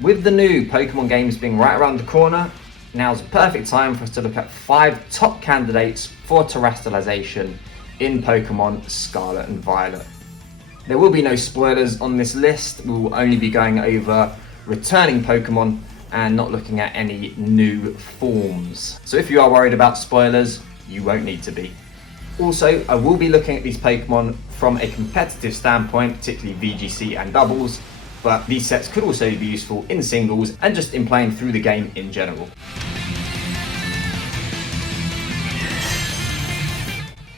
With the new Pokemon games being right around the corner, now's the perfect time for us to look at 5 top candidates for Terastalization in Pokemon Scarlet and Violet. There will be no spoilers on this list. We will only be going over returning Pokemon and not looking at any new forms. So if you are worried about spoilers, you won't need to be. Also, I will be looking at these Pokemon from a competitive standpoint, particularly VGC and doubles, but these sets could also be useful in singles and just in playing through the game in general.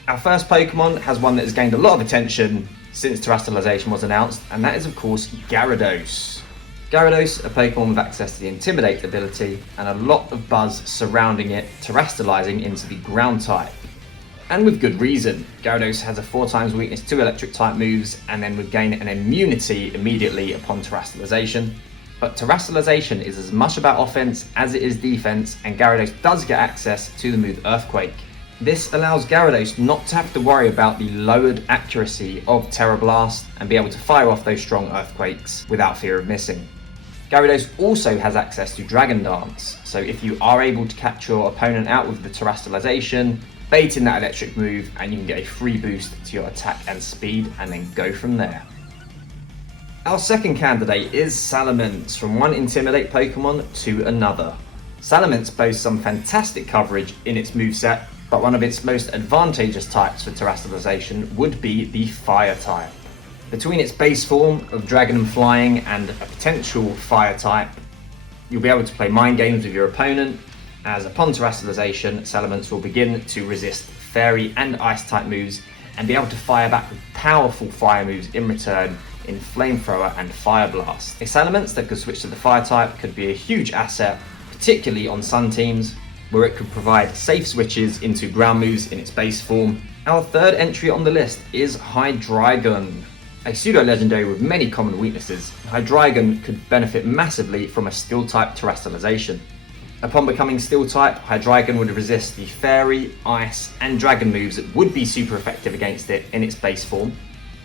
Our first Pokemon has one that has gained a lot of attention since Terastalization was announced, and that is of course Gyarados. Gyarados, a Pokemon with access to the Intimidate ability and a lot of buzz surrounding it terastalizing into the ground type. And with good reason. Gyarados has a 4x weakness to electric type moves and then would gain an immunity immediately upon Terastalization. But Terastalization is as much about offense as it is defense, and Gyarados does get access to the move Earthquake. This allows Gyarados not to have to worry about the lowered accuracy of Terra Blast and be able to fire off those strong Earthquakes without fear of missing. Gyarados also has access to Dragon Dance, so if you are able to catch your opponent out with the Terastalization, bait in that electric move and you can get a free boost to your attack and speed and then go from there. Our second candidate is Salamence, from one Intimidate Pokemon to another. Salamence boasts some fantastic coverage in its moveset, but one of its most advantageous types for Terastalization would be the Fire type. Between its base form of Dragon and Flying and a potential Fire type, you'll be able to play mind games with your opponent, as upon Terastalization, Salamence will begin to resist Fairy and Ice type moves and be able to fire back with powerful fire moves in return in Flamethrower and Fire Blast. A Salamence that could switch to the Fire type could be a huge asset, particularly on Sun teams, where it could provide safe switches into ground moves in its base form. Our third entry on the list is Hydreigon. A pseudo-legendary with many common weaknesses, Hydreigon could benefit massively from a Steel-type Terastalization. Upon becoming Steel-type, Hydreigon would resist the Fairy, Ice and Dragon moves that would be super effective against it in its base form,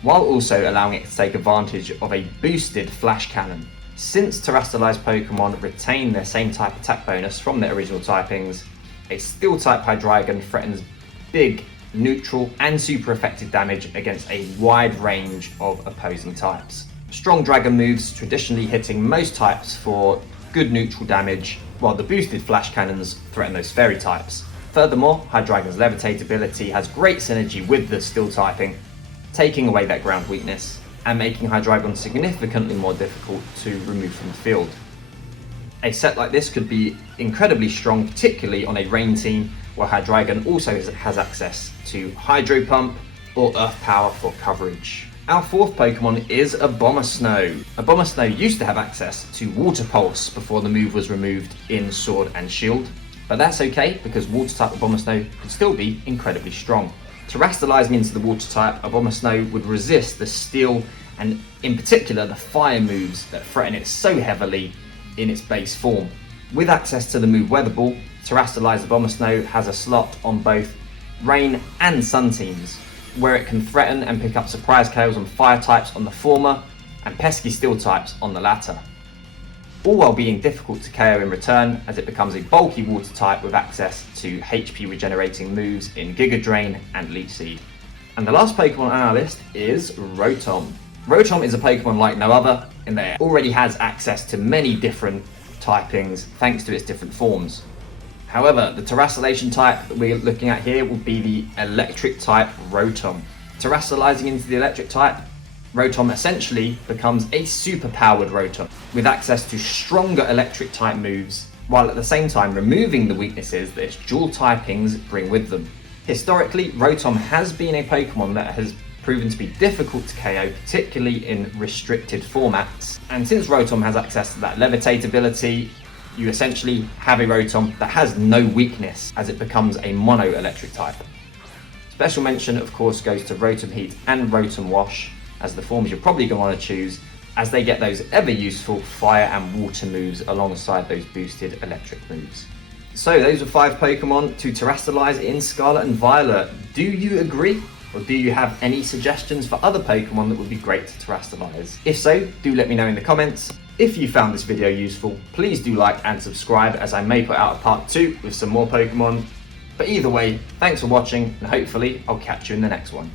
while also allowing it to take advantage of a boosted Flash Cannon. Since Terastalized Pokemon retain their same type attack bonus from their original typings, a Steel-type Hydreigon threatens big, neutral and super effective damage against a wide range of opposing types. Strong Dragon moves traditionally hitting most types for good neutral damage, while the boosted Flash Cannons threaten those Fairy types. Furthermore, Hydreigon's Levitate ability has great synergy with the Steel typing, taking away that ground weakness and making Hydreigon significantly more difficult to remove from the field. A set like this could be incredibly strong, particularly on a rain team where Hydreigon also has access to Hydro Pump or Earth Power for coverage. Our fourth Pokemon is Abomasnow. Abomasnow used to have access to Water Pulse before the move was removed in Sword and Shield, but that's okay because Water-type Abomasnow could still be incredibly strong. Terastalizing into the Water type, Abomasnow would resist the Steel and in particular the Fire moves that threaten it so heavily in its base form. With access to the move Weather Ball, Terastalized Abomasnow has a slot on both Rain and Sun teams, where it can threaten and pick up surprise KOs on Fire types on the former and pesky Steel types on the latter, all while being difficult to KO in return as it becomes a bulky Water type with access to HP regenerating moves in Giga Drain and Leech Seed. And the last Pokemon on our list is Rotom. Rotom is a Pokemon like no other in that it already has access to many different typings thanks to its different forms. However, the Terastallation type that we're looking at here will be the Electric type Rotom. Terastallizing into the Electric type, Rotom essentially becomes a super powered Rotom with access to stronger Electric type moves, while at the same time removing the weaknesses that its dual typings bring with them. Historically, Rotom has been a Pokemon that has proven to be difficult to KO, particularly in restricted formats, and since Rotom has access to that Levitate ability, you essentially have a Rotom that has no weakness as it becomes a mono electric type. Special mention of course goes to Rotom Heat and Rotom Wash as the forms you're probably going to want to choose, as they get those ever useful fire and water moves alongside those boosted electric moves. So those are 5 Pokemon to Terastalize in Scarlet and Violet. Do you agree? Or do you have any suggestions for other Pokemon that would be great to Terastalize? If so, do let me know in the comments. If you found this video useful, please do like and subscribe, as I may put out a part 2 with some more Pokemon. But either way, thanks for watching, and hopefully I'll catch you in the next one.